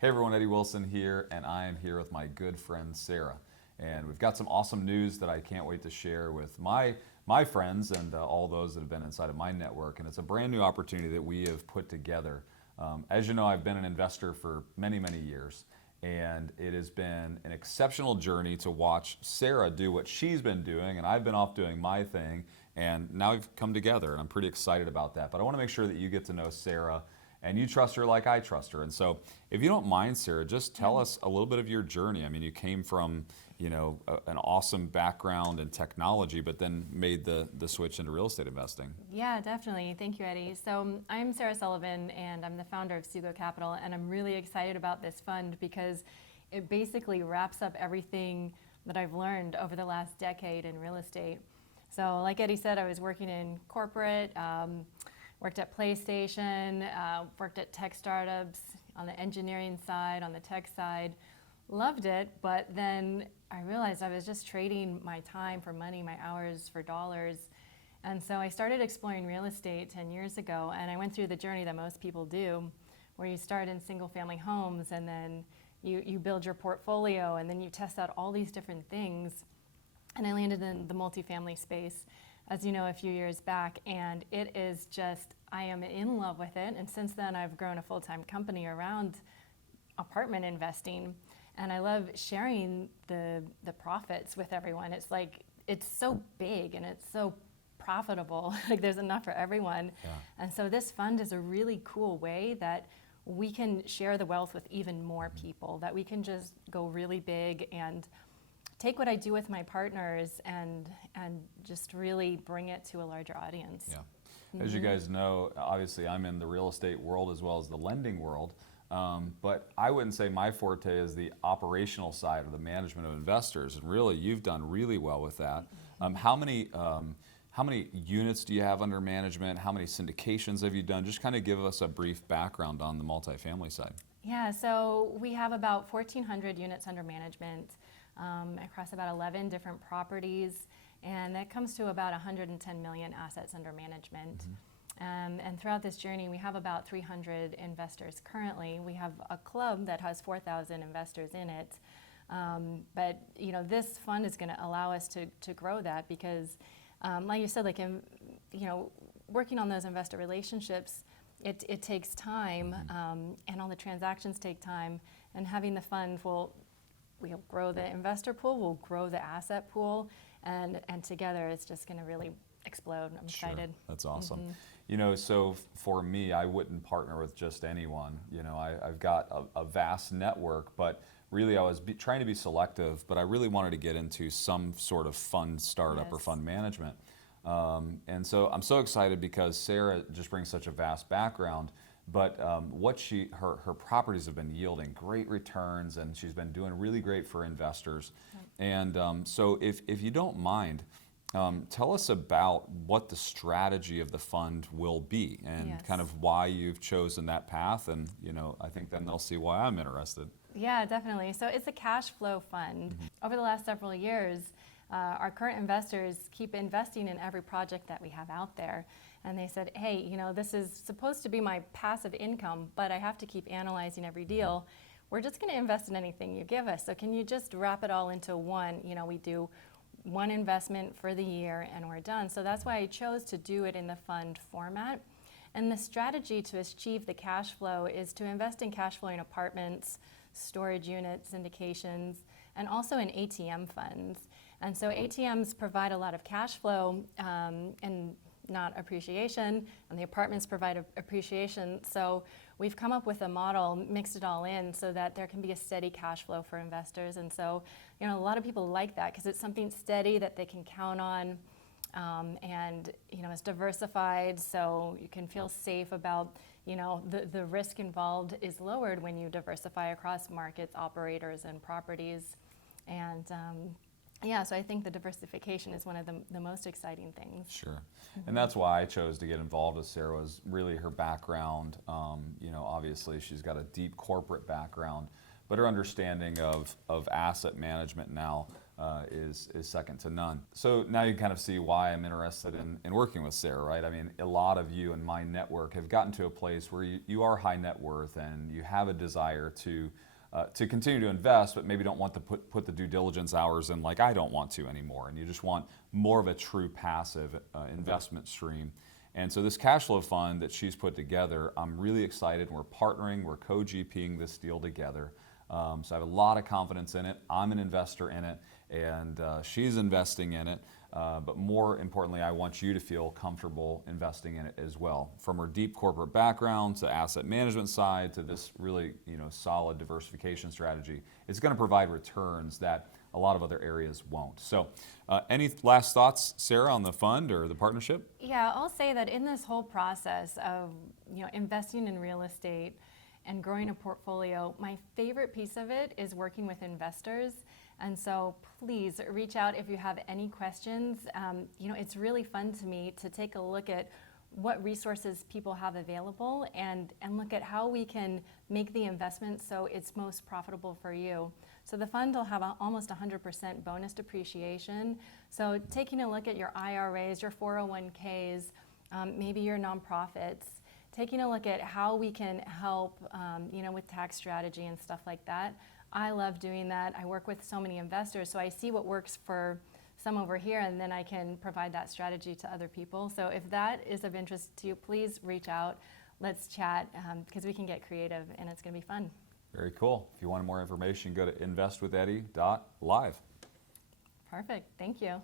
Hey everyone, Eddie Wilson here, and I am here with my good friend Sarah. And we've got some awesome news that I can't wait to share with my friends and all those that have been inside of my network. And it's a brand new opportunity that we have put together. As you know, I've been an investor for many, many years. And it has been an exceptional journey to watch Sarah do what she's been doing, and I've been off doing my thing. And now we've come together, and I'm pretty excited about that. But I want to make sure that you get to know Sarah and you trust her like I trust her. And so if you don't mind, Sarah, just tell us a little bit of your journey. I mean, you came from, an awesome background in technology, but then made the switch into real estate investing. Yeah, definitely. Thank you, Eddie. So I'm Sarah Sullivan, and I'm the founder of SuGo Capital, and I'm really excited about this fund because it basically wraps up everything that I've learned over the last decade in real estate. So like Eddie said, I was working in corporate, worked at PlayStation, worked at tech startups on the engineering side, on the tech side. Loved it, but then I realized I was just trading my time for money, my hours for dollars. And so I started exploring real estate 10 years ago, and I went through the journey that most people do, where you start in single family homes, and then you build your portfolio, and then you test out all these different things. And I landed in the multifamily space, as you know, a few years back, and it is just, I am in love with it. And since then, I've grown a full-time company around apartment investing, and I love sharing the profits with everyone. It's like, it's so big and it's so profitable, like there's enough for everyone. Yeah. And so this fund is a really cool way that we can share the wealth with even more people, that we can just go really big and take what I do with my partners and just really bring it to a larger audience. Yeah. As you guys know, obviously I'm in the real estate world as well as the lending world, but I wouldn't say my forte is the operational side of the management of investors, and really you've done really well with that. How many units do you have under management? How many syndications have you done? Just kind of give us a brief background on the multifamily side. Yeah, so we have about 1,400 units under management across about 11 different properties, and that comes to about 110 million assets under management. And throughout this journey, we have about 300 investors currently. We have a club that has 4,000 investors in it. But this fund is going to allow us to grow that because, like you said, working on those investor relationships, it takes time, and all the transactions take time. And having the fund we'll grow the investor pool, we'll grow the asset pool, and together it's just going to really explode. I'm excited. That's awesome. So for me, I wouldn't partner with just anyone. I've got a vast network, but really I was trying to be selective, but I really wanted to get into some sort of fund startup or fund management. And so I'm so excited because Sarah just brings such a vast background, but her properties have been yielding great returns, and she's been doing really great for investors. And so if you don't mind, tell us about what the strategy of the fund will be and kind of why you've chosen that path, and I think then they'll see why I'm interested. Yeah, definitely. So it's a cash flow fund. Over the last several years, our current investors keep investing in every project that we have out there. And they said, hey, this is supposed to be my passive income, but I have to keep analyzing every deal. We're just going to invest in anything you give us. So can you just wrap it all into one? We do one investment for the year and we're done. So that's why I chose to do it in the fund format. And the strategy to achieve the cash flow is to invest in cash flowing apartments, storage units, syndications, and also in ATM funds. And so ATMs provide a lot of cash flow and not appreciation, and the apartments provide appreciation. So we've come up with a model, mixed it all in so that there can be a steady cash flow for investors. And so, a lot of people like that because it's something steady that they can count on, and it's diversified, so you can feel safe about, the risk involved is lowered when you diversify across markets, operators, and properties. And so I think the diversification is one of the most exciting things. Sure. And that's why I chose to get involved with Sarah, was really her background. Obviously she's got a deep corporate background, but her understanding of asset management now is second to none. So now you kind of see why I'm interested in working with Sarah, right? I mean, a lot of you in my network have gotten to a place where you are high net worth and you have a desire to continue to invest, but maybe don't want to put the due diligence hours in like I don't want to anymore, and you just want more of a true passive investment stream. And so this cash flow fund that she's put together, I'm really excited. We're partnering, we're co-GPing this deal together. So I have a lot of confidence in it. I'm an investor in it, and she's investing in it. But more importantly, I want you to feel comfortable investing in it as well. From her deep corporate background to asset management side to this really solid diversification strategy, it's going to provide returns that a lot of other areas won't. So any last thoughts, Sarah, on the fund or the partnership? Yeah, I'll say that in this whole process of investing in real estate and growing a portfolio, my favorite piece of it is working with investors. And so please reach out if you have any questions. It's really fun to me to take a look at what resources people have available and look at how we can make the investment so it's most profitable for you. So the fund will have almost 100% bonus depreciation. So taking a look at your IRAs, your 401ks, maybe your nonprofits, taking a look at how we can help with tax strategy and stuff like that. I love doing that. I work with so many investors, so I see what works for some over here, and then I can provide that strategy to other people. So if that is of interest to you, please reach out. Let's chat, because we can get creative, and it's going to be fun. Very cool. If you want more information, go to InvestWithEddie.Live. Perfect. Thank you.